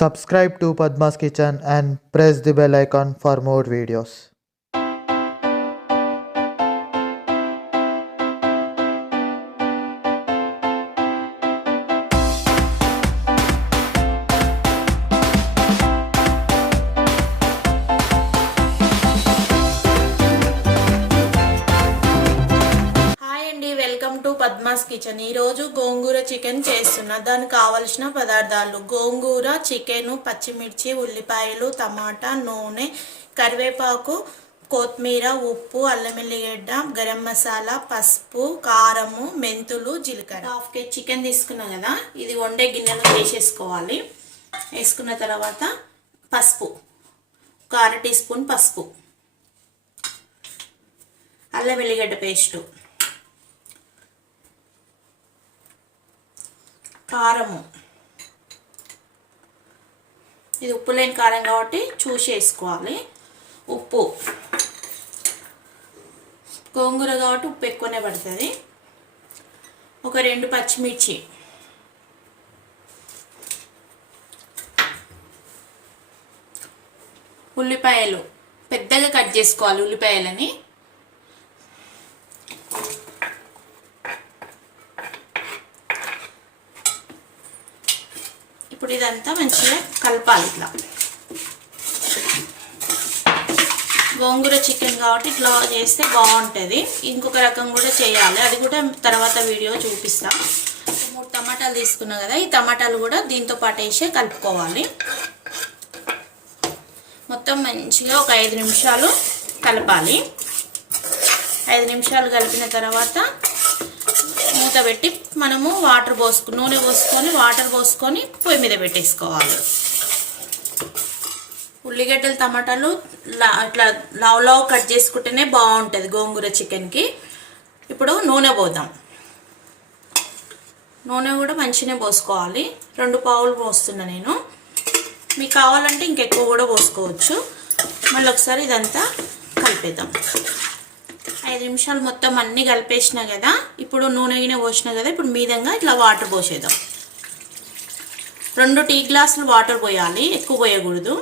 Subscribe to Padma's Kitchen and press the bell icon for more videos. Welcome to Padma's kitchen. ఈరోజు గోంగూర chicken చేస్తున్నా. దానికి కావలసిన పదార్థాలు: గోంగూర, chicken, పచ్చిమిర్చి, ఉల్లిపాయలు, టమాటా, నూనె, కరివేపాకు, కొత్తిమీర, ఉప్పు, అల్లం వెల్లిగడ్డ, గరం మసాలా, పసుపు, కారము, మెంతులు, జీలకర్ర. 1/2 kg చికెన్ తీసుకున్నా కదా, ఇది వండే గిన్నెలో వేసేసుకోవాలి. వేసుకున్న తర్వాత పసుపు, 1/2 టీ స్పూన్ పసుపు, అల్లం వెల్లిగడ్డ పేస్టు, కారము, ఇది ఉప్పు లేని కారం కాబట్టి చూసి వేసుకోవాలి. ఉప్పు, గోంగూర కాబట్టి ఉప్పు ఎక్కువనే పడుతుంది. ఒక 2 పచ్చిమిర్చి, ఉల్లిపాయలు పెద్దగా కట్ చేసుకోవాలి. ఉల్లిపాయలని ఇప్పుడు ఇదంతా మంచిగా కలపాలి. ఇట్లా గోంగూర చికెన్ కాబట్టి ఇట్లా చేస్తే బాగుంటుంది. ఇంకొక రకం కూడా చేయాలి, అది కూడా తర్వాత వీడియో చూపిస్తా. 3 టమాటాలు తీసుకున్నా కదా, ఈ టమాటాలు కూడా దీంతో పాటు వేసి కలుపుకోవాలి. మొత్తం మంచిగా ఒక 5 నిమిషాలు కలపాలి. 5 నిమిషాలు కలిపిన తర్వాత మూత పెట్టి మనము నూనె పోసుకొని వాటర్ పోసుకొని పొయ్యి మీద పెట్టేసుకోవాలి. ఉల్లిగడ్డలు, టమాటాలు అట్లా లావు కట్ చేసుకుంటేనే బాగుంటుంది గోంగూర చికెన్కి. ఇప్పుడు నూనె పోద్దాం. నూనె కూడా మంచిగానే పోసుకోవాలి. 2 పావులు పోస్తున్నా నేను. మీకు కావాలంటే ఇంకెక్కువ కూడా పోసుకోవచ్చు. మళ్ళీ ఒకసారి ఇదంతా కలిపేద్దాం. 5 నిమిషాలు మొత్తం అన్నీ కలిపేసినా కదా, ఇప్పుడు నూనె గిన్నె పోసినా కదా, ఇప్పుడు మీదంగా ఇట్లా వాటర్ పోసేద్దాం. 2 టీ గ్లాసులు వాటర్ పోయాలి, ఎక్కువ పోయకూడదు.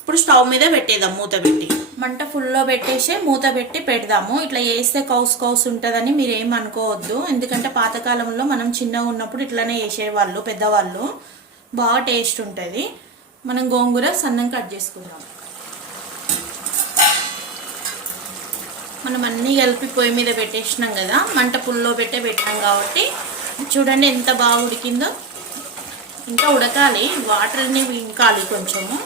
ఇప్పుడు స్టవ్ మీద పెట్టేద్దాం, మూత పెట్టి. మంట ఫుల్లో పెట్టేసి మూత పెట్టి పెడదాము. ఇట్లా వేస్తే కౌస్ ఉంటుందని మీరు ఏమనుకోవద్దు, ఎందుకంటే పాతకాలంలో మనం చిన్నగా ఉన్నప్పుడు ఇట్లానే వేసేవాళ్ళు పెద్దవాళ్ళు. బాగా టేస్ట్ ఉంటుంది. మనం గోంగూర సన్నం కట్ చేసుకుందాం. మనం అన్నీ కలిపి పొయ్యి మీద పెట్టేసినాం కదా, మంట పుల్లో పెట్టాం కాబట్టి చూడండి ఎంత బాగా ఉడికిందో. ఇంకా ఉడకాలి, వాటర్ని ఇంకాలి కొంచెము,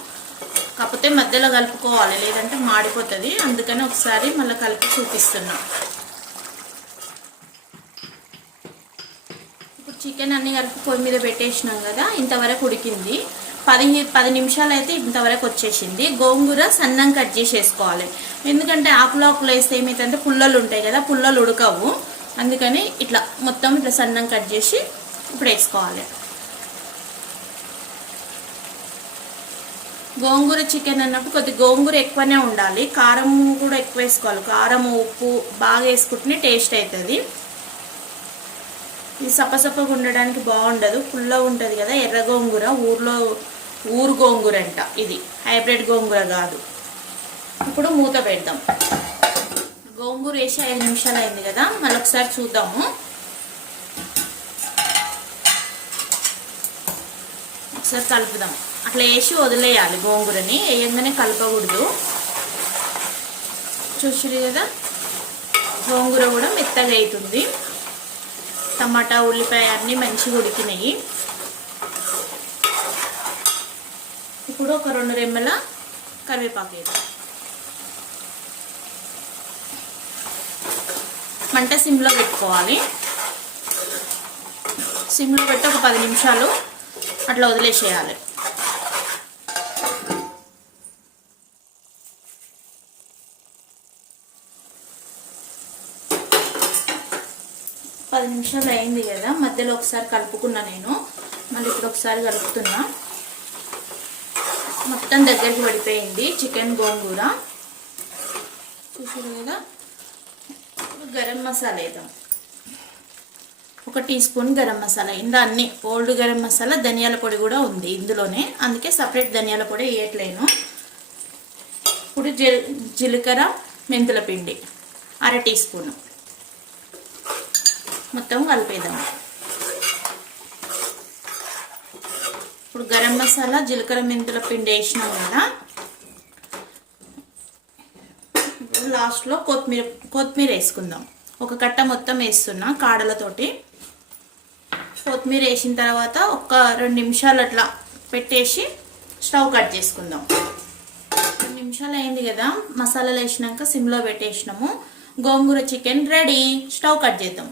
కాకపోతే మధ్యలో కలుపుకోవాలి, లేదంటే మాడిపోతుంది. అందుకని ఒకసారి మళ్ళీ కలిపి చూపిస్తున్నా. ఇప్పుడు చికెన్ అన్నీ కలిపి పొయ్యి మీద పెట్టేసినాం కదా, ఇంతవరకు ఉడికింది. 10 నిమిషాలు అయితే ఇంతవరకు వచ్చేసింది. గోంగూర సన్నం కట్ చేసేసుకోవాలి, ఎందుకంటే ఆకులు వేస్తే ఏమైతే పుల్లలు ఉంటాయి కదా, పుల్లలు ఉడకవు. అందుకని ఇట్లా మొత్తం ఇట్లా సన్నం కట్ చేసి ఇప్పుడు వేసుకోవాలి. గోంగూర చికెన్ అన్నప్పుడు కొద్దిగా గోంగూర ఎక్కువనే ఉండాలి, కారం కూడా ఎక్కువ వేసుకోవాలి. కారం, ఉప్పు బాగా వేసుకుంటేనే టేస్ట్ అవుతుంది. ఇది సప్పసప్పగా ఉండడానికి బాగుండదు, పుల్లగా ఉంటుంది కదా. ఎర్ర గోంగూర ఊరు గోంగూర అంట, ఇది హైబ్రిడ్ గోంగూర కాదు. ఇప్పుడు మూత పెడదాం. గోంగూర వేసి 5 నిమిషాలు అయింది కదా, మళ్ళీ ఒకసారి చూద్దాము. ఒకసారి కలుపుదాం. అట్లా వేసి వదిలేయాలి, గోంగూరని వేయంగానే కలపకూడదు. చూసిరు కదా, గోంగూర కూడా మెత్తగా అవుతుంది. టమాటా, ఉల్లిపాయ అన్నీ మంచిగా ఉడికినాయి. ఇప్పుడు ఒక 2 రెమ్మల కరివేపాకు వేద్దాం. మంట సిమ్లో పెట్టుకోవాలి. సిమ్లో పెట్టి ఒక 10 నిమిషాలు అట్లా వదిలేసేయాలి. పది నిమిషాలు అయింది కదా, మధ్యలో ఒకసారి కలుపుకున్నా నేను. మళ్ళీ ఇప్పుడు ఒకసారి కలుపుతున్నా. మొత్తం దగ్గరికి పడిపోయింది చికెన్ గోంగూర. చూసారు కదా. గరం మసాలా వేద్దాం. 1 టీ స్పూన్ గరం మసాలా. ఇందులో అన్ని ఓల్డ్ గరం మసాలా, ధనియాల పొడి కూడా ఉంది ఇందులోనే, అందుకే సపరేట్ ధనియాల పొడి వేయట్లేను. ఇప్పుడు జీలకర్ర మెంతుల పిండి 1/2 టీ స్పూన్ మొత్తం కలిపేద్దాం. ఇప్పుడు గరం మసాలా, జీలకర్ర మెంతుల పిండి వేసినాం కదా, లాస్ట్లో కొత్తిమీర వేసుకుందాం. ఒక కట్ట మొత్తం వేస్తున్నా కాడలతోటి. కొత్తిమీర వేసిన తర్వాత ఒక 2 నిమిషాలు అట్లా పెట్టేసి స్టవ్ కట్ చేసుకుందాం. 2 నిమిషాలు అయింది కదా, మసాలాలు వేసినాక సిమ్లో పెట్టేసినాము. గోంగూర చికెన్ రెడీ. స్టవ్ కట్ చేద్దాం.